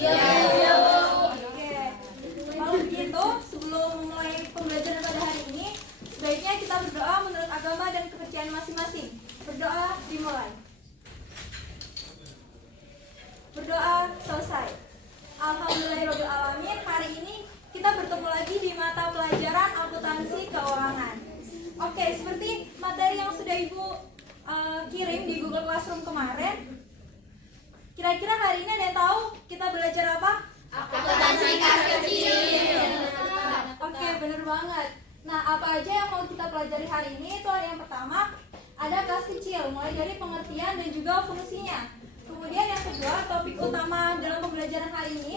Iya, Bu. Oke. Kalau begitu, sebelum memulai pembelajaran pada hari ini, sebaiknya kita berdoa menurut agama dan kepercayaan masing-masing. Berdoa dimulai. Berdoa selesai. Alhamdulillahirrahmanirrahim. Hari ini kita bertemu lagi di mata pelajaran akuntansi keuangan. Oke, seperti materi yang sudah Ibu kirim di Google Classroom kemarin, kira-kira hari ini ada yang tahu kita belajar apa? Akuntansi kas kecil. Oke, bener banget. Nah, apa aja yang mau kita pelajari hari ini? Itu ada yang pertama, ada kas kecil, mulai dari pengertian dan juga fungsinya. Kemudian yang kedua, topik utama dalam pembelajaran hari ini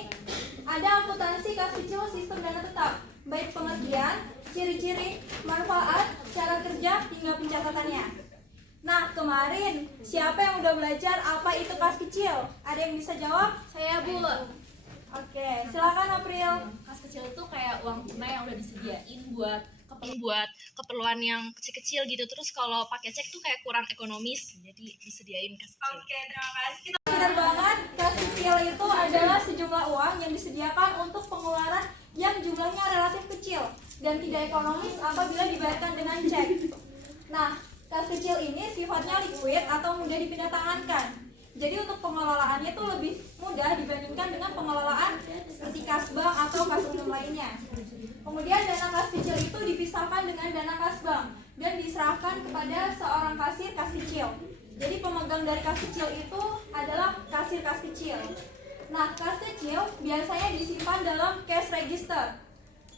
ada akuntansi kas kecil sistem dana tetap, baik pengertian, ciri-ciri, manfaat, cara kerja, hingga pencatatannya. Nah, kemarin siapa yang udah belajar apa itu kas kecil? Ada yang bisa jawab? Saya, Bu. Oke, silakan April. Kas kecil itu kayak uang tunai yang udah disediain buat keperluan yang kecil-kecil gitu. Terus kalau pakai cek tuh kayak kurang ekonomis, jadi disediain kas kecil. Oke, terima kasih. Benar banget, kas kecil itu adalah sejumlah uang yang disediakan untuk pengeluaran yang jumlahnya relatif kecil dan tidak ekonomis apabila dibayarkan dengan cek. Nah, kas kecil ini sifatnya liquid atau mudah dipindah tangankan. Jadi untuk pengelolaannya itu lebih mudah dibandingkan dengan pengelolaan seperti kas bank atau kas umum lainnya. Kemudian dana kas kecil itu dipisahkan dengan dana kas bank dan diserahkan kepada seorang kasir kas kecil. Jadi pemegang dari kas kecil itu adalah kasir kas kecil. Nah, kas kecil biasanya disimpan dalam cash register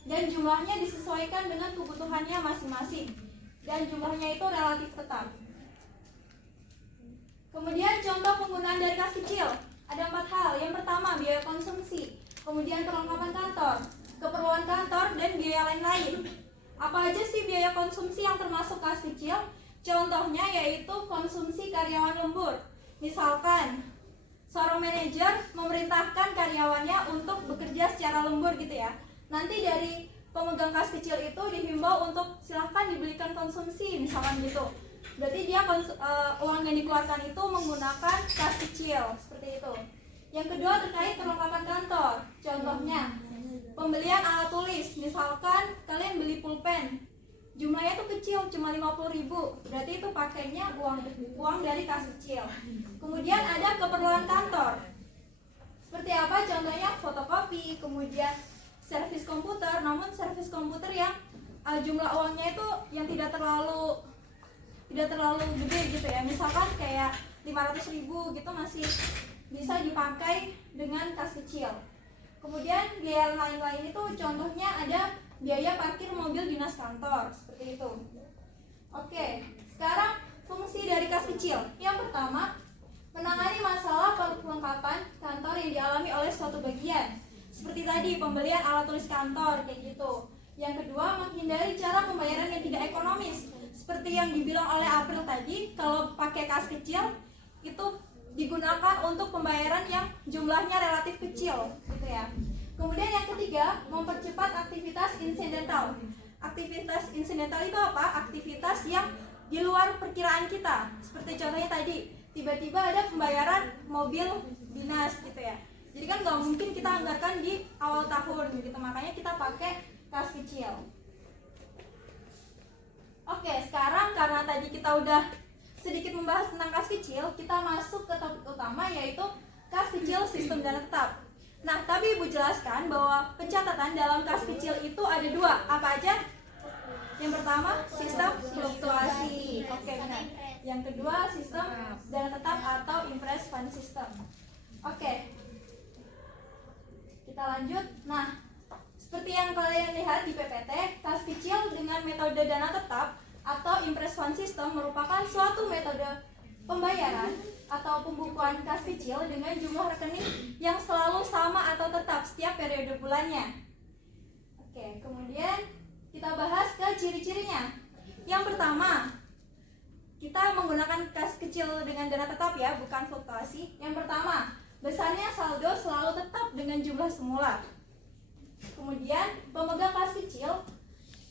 dan jumlahnya disesuaikan dengan kebutuhannya masing-masing dan jumlahnya itu relatif tetap. Kemudian contoh penggunaan dari kas kecil ada 4 hal. Yang pertama, biaya konsumsi, kemudian perlengkapan kantor, keperluan kantor, dan biaya lain-lain. Apa aja sih biaya konsumsi yang termasuk kas kecil? Contohnya yaitu konsumsi karyawan lembur. Misalkan seorang manajer memerintahkan karyawannya untuk bekerja secara lembur gitu ya. Nanti dari pemegang kas kecil itu dihimbau untuk silahkan dibelikan konsumsi misalkan gitu. Berarti dia uang yang dikeluarkan itu menggunakan kas kecil seperti itu. Yang kedua terkait perlengkapan kantor. Contohnya pembelian alat tulis. Misalkan kalian beli pulpen, jumlahnya itu kecil cuma 50.000. Berarti itu pakainya uang dari kas kecil. Kemudian ada keperluan kantor. Seperti apa? Contohnya fotokopi, kemudian servis komputer. Namun servis komputer yang jumlah uangnya itu yang tidak terlalu gede gitu ya, misalkan kayak 500.000 gitu masih bisa dipakai dengan kas kecil. Kemudian biaya lain-lain itu contohnya ada biaya parkir mobil dinas kantor seperti itu. Oke, sekarang fungsi dari kas kecil. Yang pertama, menangani masalah perlengkapan kantor yang dialami oleh suatu bagian. Seperti tadi pembelian alat tulis kantor kayak gitu. Yang kedua, menghindari cara pembayaran yang tidak ekonomis. Seperti yang dibilang oleh April tadi, kalau pakai kas kecil itu digunakan untuk pembayaran yang jumlahnya relatif kecil, gitu ya. Kemudian yang ketiga, mempercepat aktivitas insidental. Aktivitas insidental itu apa? Aktivitas yang di luar perkiraan kita. Seperti contohnya tadi, tiba-tiba ada pembayaran mobil dinas, gitu ya. Jadi kan nggak mungkin kita anggarkan di awal tahun, gitu. Makanya kita pakai kas kecil. Oke, sekarang karena tadi kita udah sedikit membahas tentang kas kecil, kita masuk ke topik utama yaitu kas kecil sistem dana tetap. Nah, tapi Ibu jelaskan bahwa pencatatan dalam kas kecil itu ada 2. Apa aja? Yang pertama, sistem fluktuasi. Oke, benar. Yang kedua, sistem dana tetap atau impress fund system. Oke. Kita lanjut. Nah, seperti yang kalian lihat di PPT, kas kecil dengan metode dana tetap atau impress fund system merupakan suatu metode pembayaran atau pembukuan kas kecil dengan jumlah rekening yang selalu sama atau tetap setiap periode bulannya. Oke, kemudian kita bahas ke ciri-cirinya. Yang pertama, kita menggunakan kas kecil dengan dana tetap ya, bukan fluktuasi. Yang pertama, besarnya saldo selalu tetap dengan jumlah semula. Kemudian pemegang kas kecil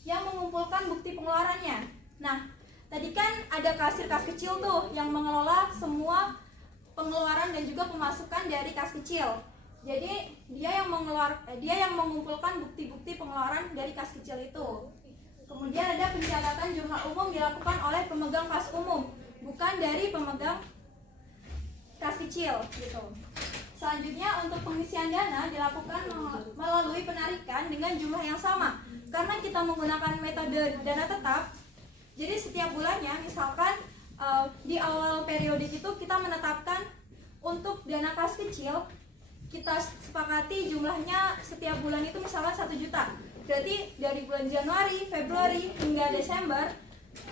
yang mengumpulkan bukti pengeluarannya. Nah, tadi kan ada kasir kas kecil tuh yang mengelola semua pengeluaran dan juga pemasukan dari kas kecil. Jadi dia yang mengumpulkan bukti-bukti pengeluaran dari kas kecil itu. Kemudian ada pencatatan jumlah umum dilakukan oleh pemegang kas umum, bukan dari pemegang kas kecil gitu. Selanjutnya untuk pengisian dana dilakukan melalui penarikan dengan jumlah yang sama. Karena kita menggunakan metode dana tetap, jadi setiap bulannya misalkan di awal periode itu kita menetapkan untuk dana kas kecil, kita sepakati jumlahnya setiap bulan itu misalkan 1 juta. Berarti dari bulan Januari, Februari hingga Desember,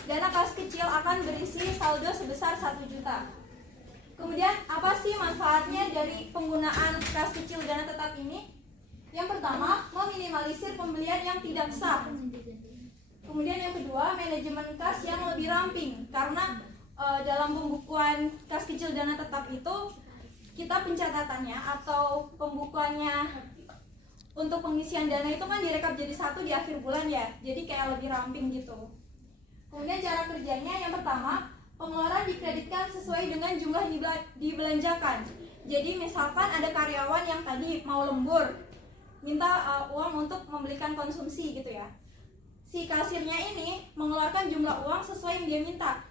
dana kas kecil akan berisi saldo sebesar 1 juta. Kemudian apa sih manfaatnya dari penggunaan kas kecil dana tetap ini? Yang pertama, meminimalisir pembelian yang tidak sah. Kemudian yang kedua, manajemen kas yang lebih ramping. Karena dalam pembukuan kas kecil dana tetap itu, kita pencatatannya atau pembukuannya untuk pengisian dana itu kan direkap jadi satu di akhir bulan ya. Jadi kayak lebih ramping gitu. Kemudian cara kerjanya yang pertama, pengeluaran dikreditkan sesuai dengan jumlah yang dibelanjakan. Jadi misalkan ada karyawan yang tadi mau lembur, minta uang untuk membelikan konsumsi gitu ya. Si kasirnya ini mengeluarkan jumlah uang sesuai yang dia minta.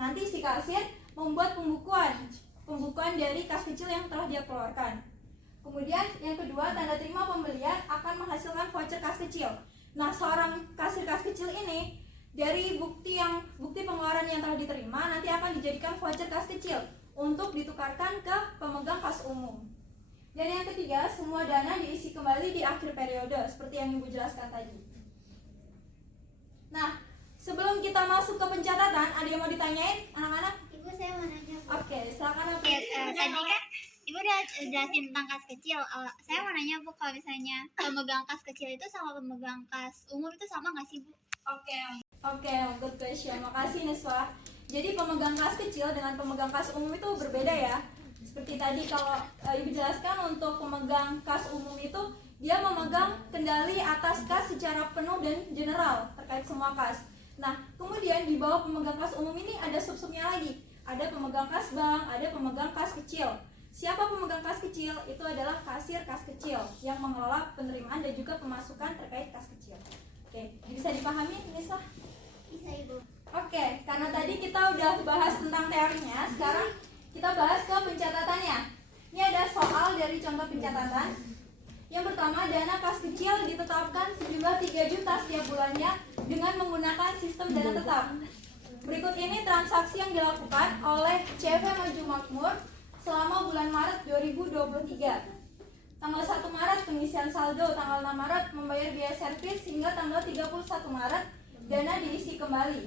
Nanti si kasir membuat pembukuan dari kas kecil yang telah dia keluarkan. Kemudian yang kedua, tanda terima pembelian akan menghasilkan voucher kas kecil. Nah, seorang kasir kas kecil ini dari bukti pengeluaran yang telah diterima nanti akan dijadikan voucher kas kecil untuk ditukarkan ke pemegang kas umum. Dan yang ketiga, semua dana diisi kembali di akhir periode seperti yang Ibu jelaskan tadi. Nah, sebelum kita masuk ke pencatatan, ada yang mau ditanyain anak-anak? Ibu, saya mau nanya. Oke, silakan. Oke, tadi kan Ibu udah jelasin tentang kas kecil. Saya mau nanya Bu, kalau misalnya pemegang kas kecil itu sama pemegang kas umum itu sama nggak sih Bu? Oke, good question. Makasih Neswa. Jadi pemegang kas kecil dengan pemegang kas umum itu berbeda ya. Seperti tadi kalau Ibu jelaskan, untuk pemegang kas umum itu dia memegang kendali atas kas secara penuh dan general terkait semua kas. Nah, kemudian di bawah pemegang kas umum ini ada sub-subnya lagi. Ada pemegang kas bank, ada pemegang kas kecil. Siapa pemegang kas kecil? Itu adalah kasir kas kecil yang mengelola penerimaan dan juga pemasukan terkait kas kecil. Oke, bisa dipahami Nisa? Bisa Ibu. Oke, karena tadi kita udah bahas tentang teorinya, sekarang kita bahas ke pencatatannya. Ini ada soal dari contoh pencatatan. Yang pertama, dana kas kecil ditetapkan sejumlah 3 juta setiap bulannya dengan menggunakan sistem dana tetap. Berikut ini transaksi yang dilakukan oleh CV Maju Makmur selama bulan Maret 2023. Tanggal 1 Maret pengisian saldo, tanggal 6 Maret membayar biaya servis, hingga tanggal 31 Maret dana diisi kembali.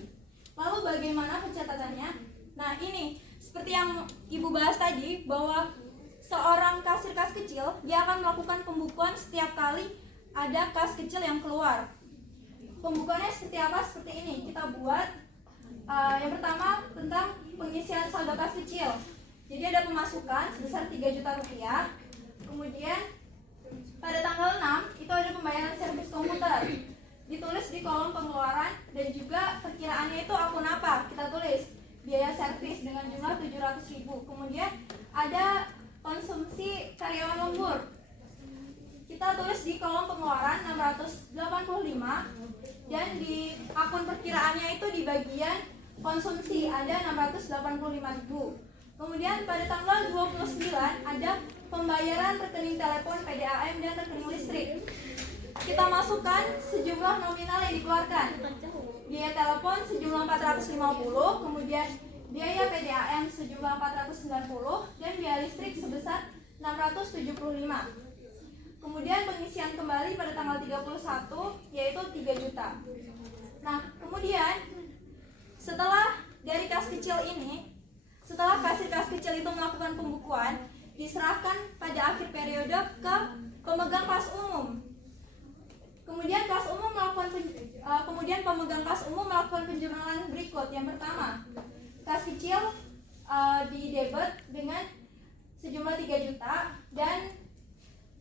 Lalu bagaimana pencatatannya? Nah, ini seperti yang Ibu bahas tadi, bahwa seorang kasir kas kecil dia akan melakukan pembukuan setiap kali ada kas kecil yang keluar. Pembukuannya seperti apa? Seperti ini. Kita buat yang pertama tentang pengisian saldo kas kecil. Jadi ada pemasukan sebesar 3 juta rupiah. Kemudian pada tanggal 6 itu ada pembayaran servis komputer. Ditulis di kolom pengeluaran dan juga perkiraannya itu akun apa. Kita tulis biaya servis dengan jumlah 700.000. Kemudian ada konsumsi karyawan lembur. Kita tulis di kolom pengeluaran 685 dan di akun perkiraannya itu di bagian konsumsi ada 685.000. Kemudian pada tanggal 29 ada pembayaran rekening telepon, PDAM dan rekening listrik. Kita masukkan sejumlah nominal yang dikeluarkan. Biaya telepon sejumlah 450, kemudian biaya PDAM sejumlah 490 dan biaya listrik sebesar 675. Kemudian pengisian kembali pada tanggal 31 yaitu 3 juta. Nah, kemudian setelah dari kas kecil ini, setelah kasir kas kecil itu melakukan pembukuan, diserahkan pada akhir periode ke pemegang kas umum. Kemudian pemegang kas umum melakukan penjurnalan berikut. Yang pertama, kas kecil di debit dengan sejumlah 3 juta dan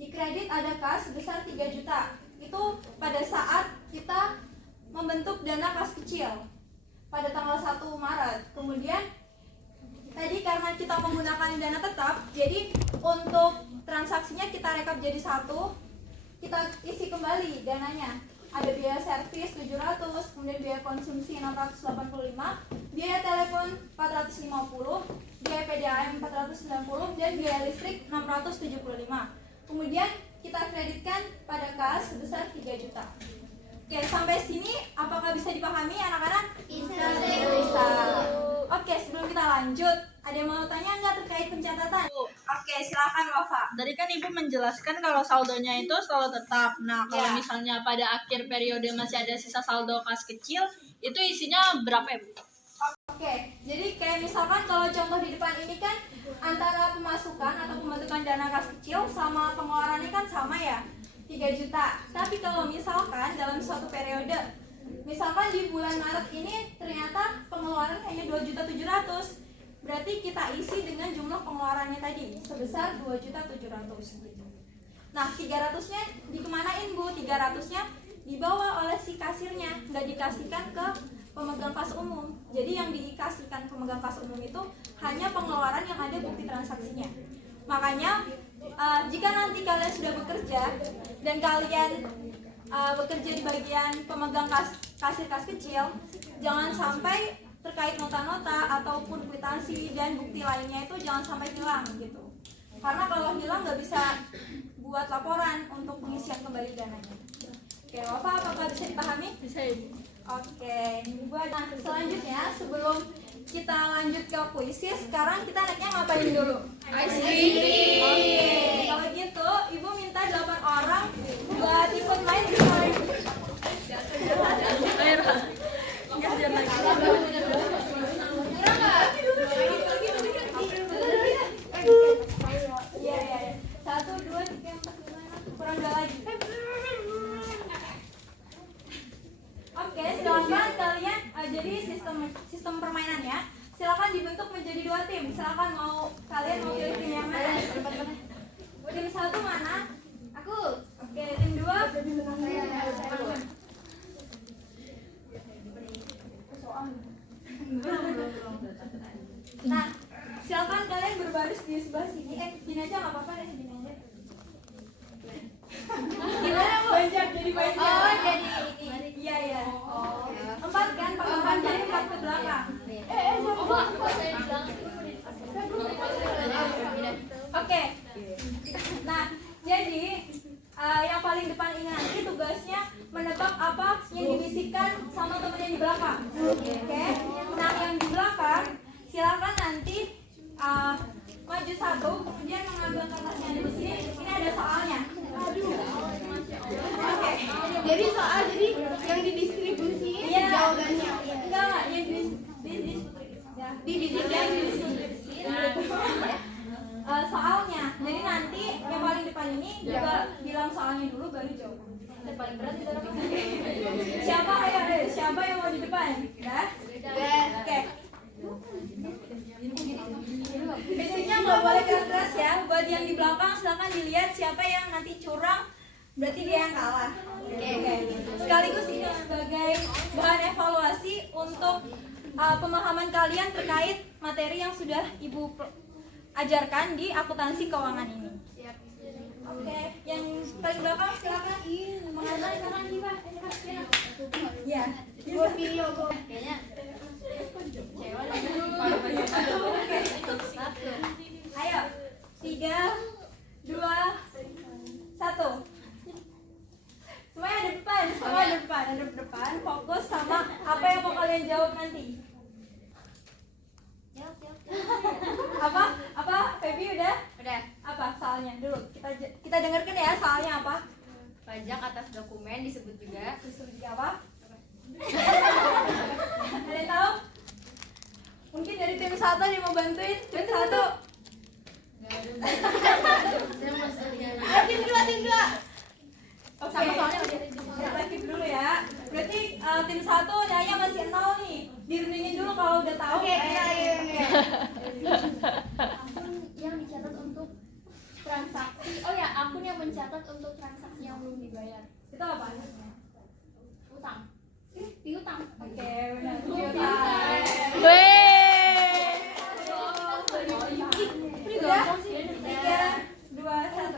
di kredit ada kas sebesar 3 juta. Itu pada saat kita membentuk dana kas kecil pada tanggal 1 Maret. Kemudian tadi karena kita menggunakan dana tetap, jadi untuk transaksinya kita rekap jadi satu, kita isi kembali dananya. Ada biaya servis 700, kemudian biaya konsumsi 685, biaya telepon 450, biaya PDAM 490, dan biaya listrik 675. Kemudian kita kreditkan pada kas sebesar 3 juta. Oke, sampai sini apakah bisa dipahami anak-anak? Bisa. Bisa. Oke, sebelum kita lanjut, ada yang mau tanya nggak terkait pencatatan? Oke, silakan Wafa. Tadi kan Ibu menjelaskan kalau saldonya itu selalu tetap. Nah, kalau Ya. misalnya pada akhir periode masih ada sisa saldo kas kecil, itu isinya berapa ya, Bu? Oke, jadi kayak misalkan kalau contoh di depan ini kan antara pemasukan atau pembentukan dana kas kecil sama pengeluarannya kan sama ya, 3 juta. Tapi kalau misalkan dalam suatu periode, misalkan di bulan Maret ini ternyata pengeluaran hanya 2.700.000, berarti kita isi dengan jumlah pengeluarannya tadi sebesar 2.700.000. Nah, 300-nya dikemanain Bu? 300-nya dibawa oleh si kasirnya, nggak dikasihkan ke pemegang kas umum. Jadi yang dikasihkan pemegang kas umum itu hanya pengeluaran yang ada bukti transaksinya. Makanya jika nanti kalian sudah bekerja dan kalian bekerja di bagian pemegang kasir kas kecil, jangan sampai terkait nota-nota ataupun kwitansi dan bukti lainnya itu jangan sampai hilang gitu. Karena kalau hilang nggak bisa buat laporan untuk pengisian kembali dananya. Oke, Wafa, apakah bisa dipahami? Bisa, Ibu. Oke, ini buat. Nah, selanjutnya sebelum kita lanjut ke puisi, sekarang kita naiknya ngapain dulu? Ice cream. Oke, kalau gitu Ibu minta 8 orang buat ikut main di sana. Ayo, Ra. Enggak jangan lagi. Iya, iya, iya. 1, 2, 3, 4, 5, 6. Kurang 2 lagi. Oke, silakan kalian jadi sistem permainannya. Silakan dibentuk menjadi 2 tim. Silakan kalian mau pilih tim yang mana? Tim 1 mana? Aku. Oke, tim 2. Nah, silakan kalian berbaris di sebelah sini. Gini aja nggak apa-apa deh, gini aja. Gimana Bu? Banjar jadi banjar. Oh, jadi ini. Iya, iya. 4 kan, pakai jadi 4 ke belakang. Oke. Nah, jadi yang paling depan ini nanti tugasnya menebak apa yang dibisikkan sama temen yang di belakang. Oke. Nah, yang di belakang silakan nanti maju 1, kemudian mengambil kertas yang ada di sini. Ini ada soalnya. Oke. Jadi soal yang didistribusi Iya. jawabannya. Enggak, yang didistribusi. Soalnya. Jadi nanti yang paling depan ini juga bilang soalnya dulu baru jawaban. Yang paling berat itu apa? Siapa siapa yang mau di depan? Ya? Oke. Basicnya nggak boleh keras ya. Buat yang di belakang silakan dilihat siapa yang nanti curang, berarti dia yang kalah. Oke. Sekaligus ini sebagai bahan evaluasi untuk pemahaman kalian terkait materi yang sudah Ibu ajarkan di akuntansi keuangan ini. Oke, yang paling belakang silakan. Mengenai kanan Ibu. Ya. Kayaknya Ayo, 3, 2, 1. Semuanya ada depan, fokus sama apa yang mau kalian jawab nanti. Apa? Feby udah? Udah. Apa soalnya dulu? Kita dengarkan ya soalnya apa? Pajak atas dokumen disebut juga Apa? Ada yang tahu? Mungkin dari tim 1 ada yang mau bantuin? Tim 1. Tim 2. Oke. sama soalnya udah Kita keep dulu ya. Berarti tim 1 nilainya masih 0 nih. Dirundingin dulu kalau udah tahu. Oke, akun yang dicatat untuk transaksi. Oh ya, akun yang mencatat untuk transaksi yang belum dibayar. Itu apa? Utang. Piutang. Oke, benar. Weh. Udah? 3, 2, 1.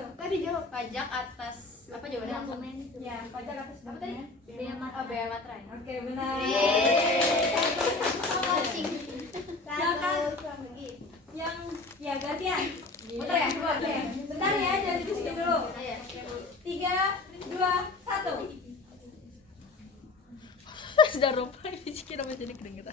pajak atas apa jawabannya? Ya, pajak atas apa tadi? Biaya materai. Oke, benar. Silakan yang ya gantian. Muter ya? Oke. Bentar ya, jangan di dulu. 3, 2, 1. Sudah lupa pikir apa jadi kedengeran.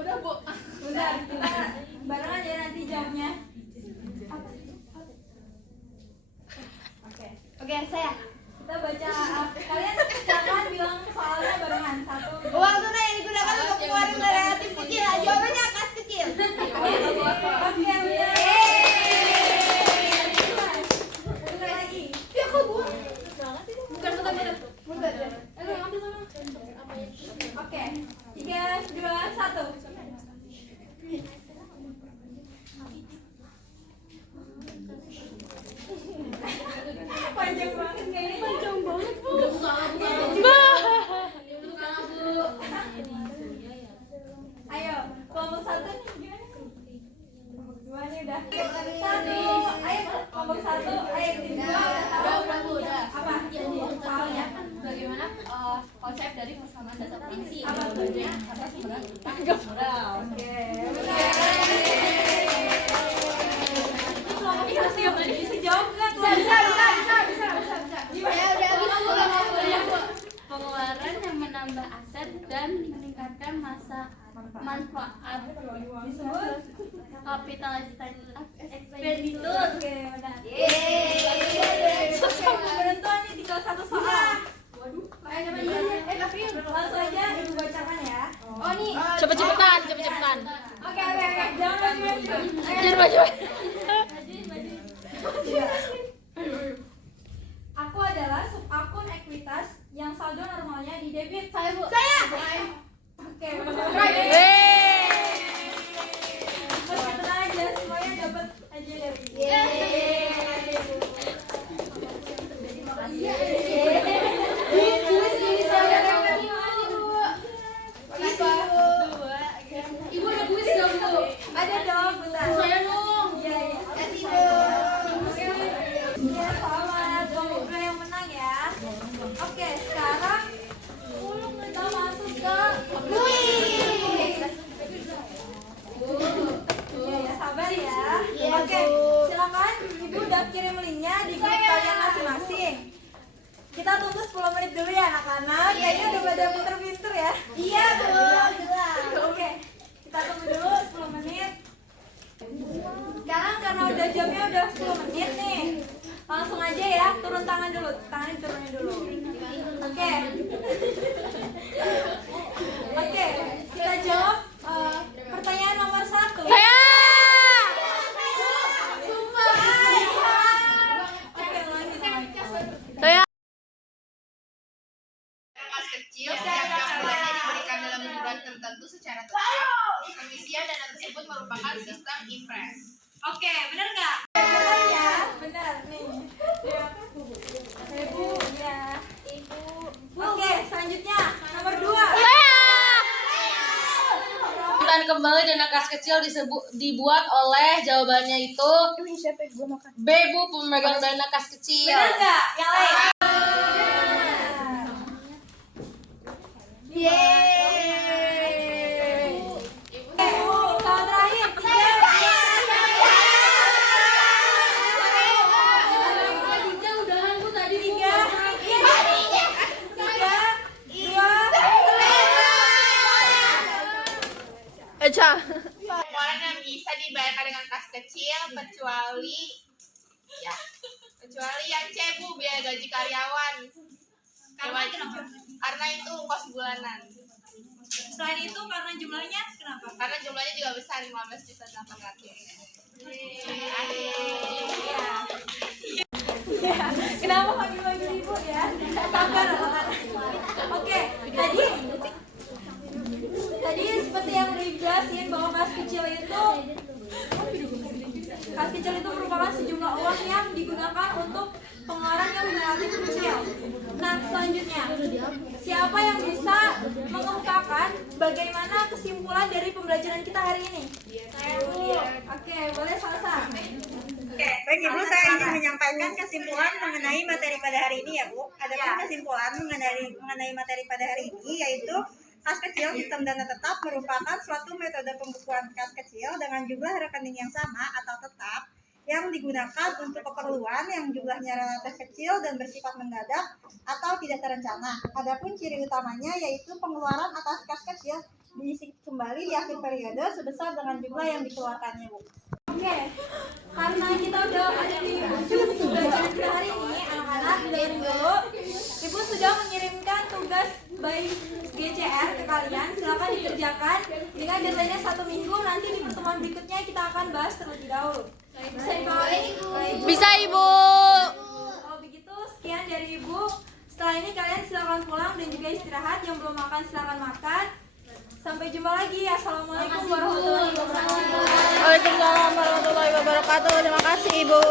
Udah, Bu. Bentar, kita bareng aja nanti jawabnya. Oke, saya. Kita baca. Kalian silakan bilang soalnya barengan. 1. Uang tunai yang digunakan untuk pengeluaran relatif kecil. Jawabannya kas kecil. Oke, benar. Benar lagi. Ya kok gua? Bukan. Oke, 3, 2, 1. Panjang banget kayaknya. Panjang banget, Bu. Ayo, kelompok 1 nih gimana? Kelompok 2 nih udah. 1. Ayo kelompok 1. Ayo tim 2 Udah. apa? Soalnya Bagaimana konsep dari persamaan data provinsi? apa tuh? Kata sebenarnya tanggal modal. Oke. Bisa jawab nggak? Ya udah habis. Pengeluaran yang menambah aset dan meningkatkan masa manfaat Disebut. kapital ekspenditur. Oke, benar. Yeay. Penentuan nih tinggal 1 soal. Langsung aja ibu bacakan ya. Oh nih. Cepet-cepetan. Oke. Jangan maju-maju. Jangan maju. Aku adalah sub akun ekuitas yang saldo normalnya di debit. Saya. Oke. Tenang aja, semuanya dapat aja dari. Ibu ada kuis dong, Bu. Ada dong, bentar. Saya dong. Iya. Kasih, Bu. Iya, selamat. Semoga yang menang ya. Oke, sekarang kita masuk ke kuis. Iya, ya, sabar ya. Iya, Oke, Bu. silakan Ibu udah kirim linknya di grup kalian masing-masing. Kita tunggu 10 menit dulu ya anak-anak. Kayaknya udah pada pinter-pinter ya. Iya, Bu. Oke, kita tunggu dulu 10 menit. Sekarang karena udah jamnya udah 10 menit nih, langsung aja ya, turun tangan dulu. Tangannya turunin dulu. Oke. Oke, kita jawab pertanyaan nomor 1. Oke, lanjut. Kas kecil setiap bulannya diberikan dalam bulan tertentu secara tetap. Pengisian dana tersebut merupakan sistem impres. Oke, bener nggak? Bener ya, bener nih. Ibu, ya. Oke, selanjutnya nomor 2. Dan kembali dana kas kecil dibuat oleh jawabannya itu B, Bu, pemegang dana kas kecil. Bener nggak? Yang lain? Yeay. Tahun terakhir. 3, 2, Pengeluaran yang bisa dibayarkan dengan kas kecil kecuali yang C, Bu, biaya gaji karyawan. Karena itu kos bulanan. Selain itu karena jumlahnya kenapa? Karena jumlahnya juga besar, 15.800.000. Ya, kenapa panggil-panggil ibu ya? Sabar anak-anak. Oke, tadi seperti yang udah dijelasin bahwa kas kecil itu merupakan sejumlah jumlah uang yang digunakan untuk pengeluaran yang relatif kecil. Nah, selanjutnya, siapa yang bisa mengemukakan bagaimana kesimpulan dari pembelajaran kita hari ini? Saya, Bu. Oke, boleh Salsa. Oke, baik Ibu, saya ingin menyampaikan kesimpulan mengenai materi pada hari ini ya Bu. Adapun kesimpulan mengenai materi pada hari ini yaitu kas kecil sistem dana tetap merupakan suatu metode pembukuan kas kecil dengan jumlah rekening yang sama atau tetap yang digunakan untuk keperluan yang jumlahnya relatif kecil dan bersifat mendadak atau tidak terencana. Adapun ciri utamanya yaitu pengeluaran atas kas kecil diisi kembali di akhir periode sebesar dengan jumlah yang dikeluarkannya Bu. Oke, karena kita udah ada di ujung pembelajaran kita hari ini, anak-anak dengerin dulu. Ibu sudah mengirimkan tugas by GCR ke kalian. Silakan dikerjakan dengan deadline-nya 1 minggu. Nanti di pertemuan berikutnya kita akan bahas terlebih dahulu. Bisa dipahami? Bisa, Ibu. Kalau begitu, sekian dari Ibu. Setelah ini kalian silakan pulang dan juga istirahat. Yang belum makan silakan makan. Sampai jumpa lagi. Assalamualaikum warahmatullahi wabarakatuh. Waalaikumsalam warahmatullahi wabarakatuh. Terima kasih Ibu.